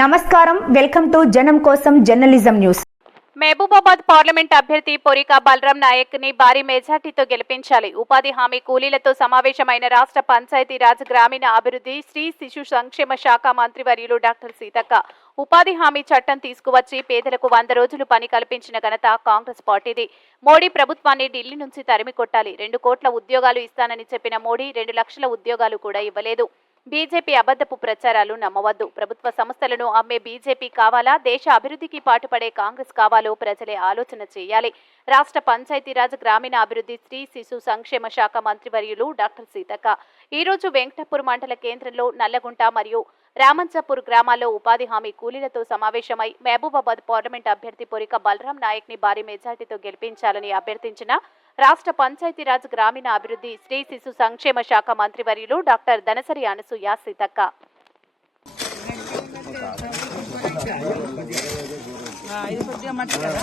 నమస్కారం. Welcome to జనం కోసం జర్నలిజం న్యూస్. మహబూబాబాద్ పార్లమెంట్ అభ్యర్థి పొరికా బలరాం నాయక్ని భారీ మెజార్టీతో గెలిపించాలి. ఉపాధి హామీ కూలీలతో సమావేశమైన రాష్ట్ర పంచాయతీరాజ్ గ్రామీణ అభివృద్ధి శ్రీ శిశు సంక్షేమ శాఖ మంత్రివర్యులు డాక్టర్ సీతక్క. ఉపాధి హామీ చట్టం తీసుకువచ్చి పేదలకు వంద రోజులు పని కల్పించిన ఘనత కాంగ్రెస్ పార్టీది. మోడీ ప్రభుత్వాన్ని ఢిల్లీ నుంచి తరిమి కొట్టాలి రెండు కోట్ల ఉద్యోగాలు ఇస్తానని చెప్పిన మోడీ రెండు లక్షల ఉద్యోగాలు కూడా ఇవ్వలేదు. బీజేపీ అబద్ధపు ప్రచారాలు నమ్మవద్దు. ప్రభుత్వ సంస్థలను అమ్మే బీజేపీ కావాలా? దేశ అభివృద్ధికి పాటుపడే కాంగ్రెస్ కావాలో? ప్రజలే ఆలోచన చేయాలి. రాష్ట్ర పంచాయతీరాజ్ గ్రామీణ అభివృద్ధి స్త్రీ శిశు సంక్షేమ శాఖ మంత్రివర్యులు డాక్టర్ సీతక్క. ఈ రోజు వెంకటపూర్ మండల కేంద్రంలో నల్లగుంట మరియు రామంచపూర్ గ్రామాల్లో ఉపాధి హామీ కూలీలతో సమావేశమై మహబూబాబాద్ పార్లమెంట్ అభ్యర్థి పొరిక బలరాం నాయక్ని భారీ మెజార్టీతో గెలిపించాలని అభ్యర్థించిన రాష్ట్ర పంచాయతీరాజ్ గ్రామీణ అభివృద్ధి స్త్రీ శిశు సంక్షేమ శాఖ మంత్రివర్యులు డాక్టర్ ధనసరి అనసూయ సీతక్క. ఇది కొద్దిగా మట్టి కదా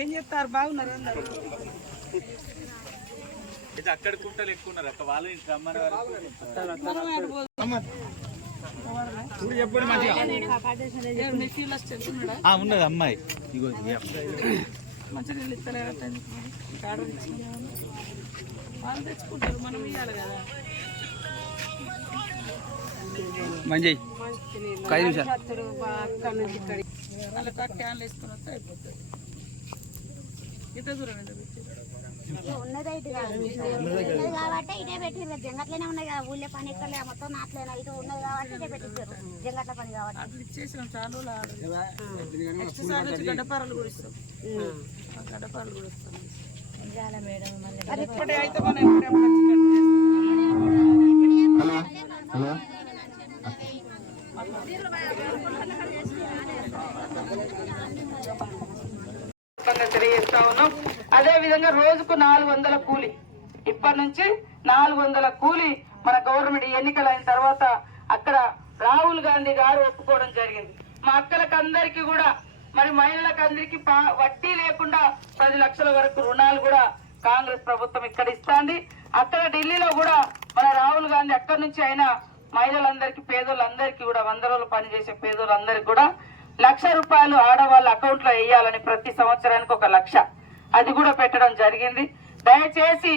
ఏం చెప్తారు బాగున్నారు అందరు? ఇది అక్కడ కుంటలు ఎక్కువ ఉన్నారు. అక్క వాళ్ళు రమ్మని వరకు. చెప్పండి మంచిగా. ఉన్నది అమ్మాయి. ఇగో నీళ్ళు ఇచ్చినా వాళ్ళు తెచ్చుకుంటారు మనం ఇవ్వాలి కదా. మంజయ్ ఒక ఐదు నిమిషాలు. వాళ్ళకి ఆ క్యాన్లు వేసుకుని వస్తే అయిపోతుంది. ఇంత దూరం ఎంత పెట్టారు? ఉన్నది ఇటు కాదు. ఉన్నది కాబట్టి ఇటే పెట్టిర్రు జంగట్లనే ఉన్నాయి కదా ఊళ్ళో పని ఎక్కడ మొత్తం నాట్లేనా ఇటు ఉన్నది కాబట్టి పెట్టించారు జంగట్ల పని కాబట్టి. అట్లా చాలా నెక్స్ట్ సార్ గడ్డపారలు కూడా ఇస్తాం. గడ్డపారలు కూడా ఇస్తాం. మరి ఇప్పుడే అయితే మనం ఎప్పుడెప్పుడు వచ్చి కట్ చేస్తాం. ఖచ్చితంగా తెలియజేస్తా ఉన్నాం అదే విధంగా రోజుకు నాలుగు వందల కూలి. ఇప్పటి నుంచి నాలుగు వందల కూలి మన గవర్నమెంట్ ఎన్నికలైన తర్వాత అక్కడ రాహుల్ గాంధీ గారు ఒప్పుకోవడం జరిగింది. మా అక్కలకందరికీ కూడా మరి మహిళలకందరికీ పా- వడ్డీ లేకుండా పది లక్షల వరకు రుణాలు కూడా కాంగ్రెస్ ప్రభుత్వం ఇక్కడ ఇస్తాంది. అక్కడ ఢిల్లీలో కూడా మన రాహుల్ గాంధీ అక్కడి నుంచి అయినా మహిళలందరికీ పేదోళ్ళందరికీ కూడా వంద రోజులు పనిచేసే పేదోళ్ళందరికీ కూడా లక్ష రూపాయలు ఆడవాళ్ళ అకౌంట్లో వేయాలని ప్రతి సంవత్సరానికి ఒక లక్ష. అది కూడా పెట్టడం జరిగింది. దయచేసి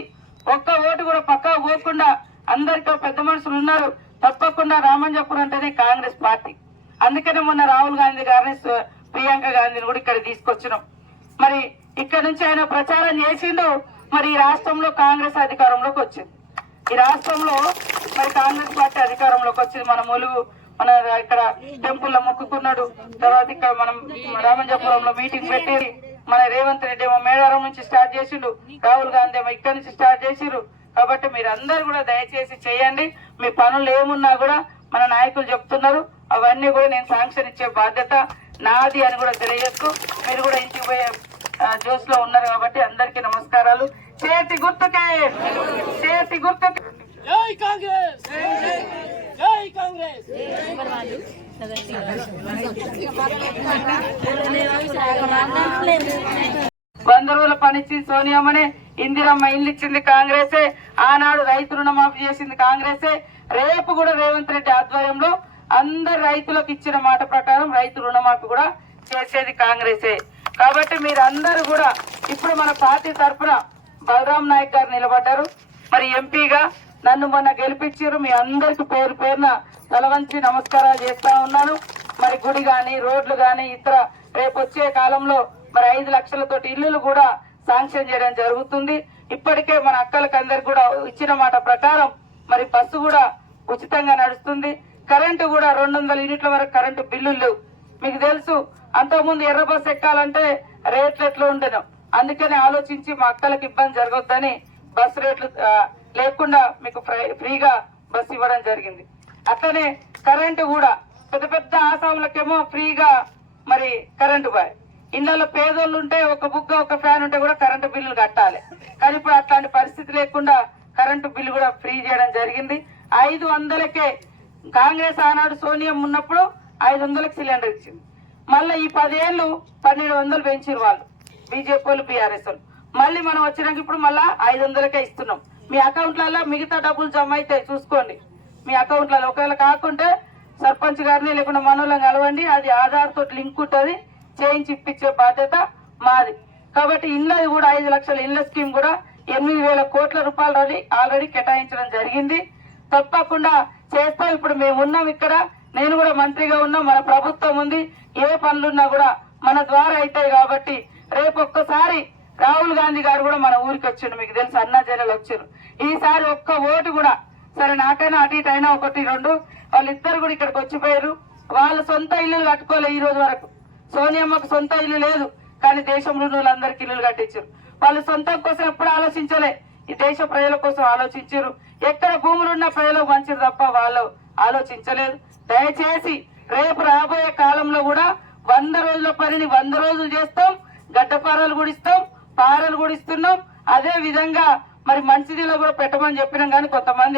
ఒక్క ఓటు కూడా పక్కా పోకుండా అందరితో పెద్ద మనుషులు ఉన్నారు. తప్పకుండా రామంజపురం అంటేనే కాంగ్రెస్ పార్టీ. అందుకనే మొన్న రాహుల్ గాంధీ గారిని ప్రియాంక గాంధీని కూడా ఇక్కడ తీసుకొచ్చినాం. మరి ఇక్కడ నుంచి ఆయన ప్రచారం చేసిండు మరి ఈ రాష్ట్రంలో కాంగ్రెస్ అధికారంలోకి వచ్చింది. ఈ రాష్ట్రంలో మరి కాంగ్రెస్ పార్టీ అధికారంలోకి వచ్చింది. మన ములుగు మన ఇక్కడ టెంపుల్లో మొక్కుకున్నాడు. తర్వాత ఇక్కడ మనం రామంజపురంలో మీటింగ్ పెట్టి మన రేవంత్ రెడ్డి ఏమో మేడారం నుంచి స్టార్ట్ చేసిండు. రాహుల్ గాంధీ ఏమో ఇక్కడ నుంచి స్టార్ట్ చేసిండ్రు కాబట్టి మీరు అందరు కూడా దయచేసి చేయండి. మీ పనులు ఏమున్నా కూడా మన నాయకులు చెప్తున్నారు. అవన్నీ కూడా నేను శాంక్షన్ ఇచ్చే బాధ్యత నాది అని కూడా తెలియజేస్తూ మీరు కూడా ఇంటికి పోయే జోష్లో ఉన్నారు కాబట్టి అందరికీ నమస్కారాలు. చేతి గుర్తుకే! చేతి గుర్తుకే! వంద రోజుల పనిచ్చి సోనియామనే. ఇందిరమ్మ ఇల్లు ఇచ్చింది కాంగ్రెసే. ఆనాడు రైతు రుణమాఫీ చేసింది కాంగ్రెసే. రేపు కూడా రేవంత్ రెడ్డి ఆధ్వర్యంలో అందరు రైతులకు ఇచ్చిన మాట ప్రకారం రైతు రుణమాఫీ కూడా చేసేది కాంగ్రెసే. కాబట్టి మీరు అందరూ కూడా ఇప్పుడు మన పార్టీ తరఫున బలరాం నాయక్ గారు నిలబడ్డారు. మరి ఎంపీగా నన్ను మొన్న గెలిపించారు. మీ అందరికి పేరు పేరున తలవంచి నమస్కారాలు చేస్తా ఉన్నాను. మరి గుడి గాని రోడ్లు గాని ఇతర రేపు వచ్చే కాలంలో మరి ఐదు లక్షలతోటి ఇల్లులు కూడా శాంక్షన్ చేయడం జరుగుతుంది. ఇప్పటికే మన అక్కలకి అందరికి కూడా ఇచ్చిన మాట ప్రకారం మరి బస్సు కూడా ఉచితంగా నడుస్తుంది. కరెంటు కూడా రెండు వందల యూనిట్ల వరకు కరెంటు బిల్లులు. మీకు తెలుసు అంతకుముందు ఎర్ర బస్సు ఎక్కాలంటే రేట్లు ఎట్లా ఉండను. అందుకని ఆలోచించి మా అక్కలకు ఇబ్బంది జరగొద్దని బస్సు రేట్లు లేకుండా మీకు ఫ్రై- ఫ్రీగా బస్ ఇవ్వడం జరిగింది. అట్లనే కరెంటు కూడా పెద్ద పెద్ద ఆసాములకేమో ఫ్రీగా మరి కరెంటు బాయ్ ఇళ్ళలో పేదోళ్ళు ఉంటే ఒక బుగ్గ ఒక ఫ్యాన్ ఉంటే కూడా కరెంటు బిల్లులు కట్టాలి. కానీ ఇప్పుడు అట్లాంటి పరిస్థితి లేకుండా కరెంటు బిల్లు కూడా ఫ్రీ చేయడం జరిగింది. ఐదు వందలకే కాంగ్రెస్ ఆనాడు సోనియం ఉన్నప్పుడు ఐదు వందలకు సిలిండర్ ఇచ్చింది. మళ్ళీ ఈ పదేళ్ళు పన్నెండు వందలు పెంచారు వాళ్ళు. బీజేపీ వాళ్ళు బీఆర్ఎస్ వాళ్ళు. మళ్ళీ మనం వచ్చినాక ఇప్పుడు మళ్ళా ఐదు వందలకే ఇస్తున్నాం. మీ అకౌంట్లలో మిగతా డబ్బులు జమ అయితే చూసుకోండి. మీ అకౌంట్లలో ఒకవేళ కాకుంటే సర్పంచ్ గారిని లేకుండా మనోళ్ళని కలవండి. అది ఆధార్ తోటి లింక్ ఉంటుంది. చేయించి ఇప్పించే బాధ్యత మాది. కాబట్టి ఇళ్ళది కూడా ఐదు లక్షల ఇళ్ళ స్కీమ్ కూడా ఎనిమిది వేల కోట్ల రూపాయలు ఆల్రెడీ ఆల్రెడీ కేటాయించడం జరిగింది. తప్పకుండా చేస్తాం. ఇప్పుడు మేము ఉన్నాం ఇక్కడ. నేను కూడా మంత్రిగా ఉన్నా. మన ప్రభుత్వం ఉంది. ఏ పనులున్నా కూడా మన ద్వారా అవుతాయి కాబట్టి రేపు ఒక్కసారి రాహుల్ గాంధీ గారు కూడా మన ఊరికి వచ్చిండు మీకు తెలుసు అన్నా జనాలు వచ్చారు ఈసారి ఒక్క ఓటు కూడా సరే నాకైనా అటు ఇటు అయినా ఒకటి రెండు వాళ్ళిద్దరు కూడా ఇక్కడికి వచ్చిపోయారు. వాళ్ళ సొంత ఇల్లులు కట్టుకోలే ఈ రోజు వరకు. సోనియమ్మకు సొంత ఇల్లు లేదు కానీ దేశంలో వాళ్ళందరికి వాళ్ళందరికీ ఇల్లులు కట్టించారు. వాళ్ళు సొంతం కోసం ఎప్పుడు ఆలోచించలే ఈ దేశ ప్రజల కోసం ఆలోచించారు. ఎక్కడ భూములున్న ప్రజలకు మంచిది తప్ప వాళ్ళు ఆలోచించలేదు. దయచేసి రేపు రాబోయే కాలంలో కూడా వంద రోజుల పనిని వంద రోజులు చేస్తాం గడ్డపారలు కూడా ఇస్తాం పారలు కూడా ఇస్తున్నాం. అదే విధంగా మరి మంచినీళ్ళు కూడా పెట్టమని చెప్పినాం కానీ కొంతమంది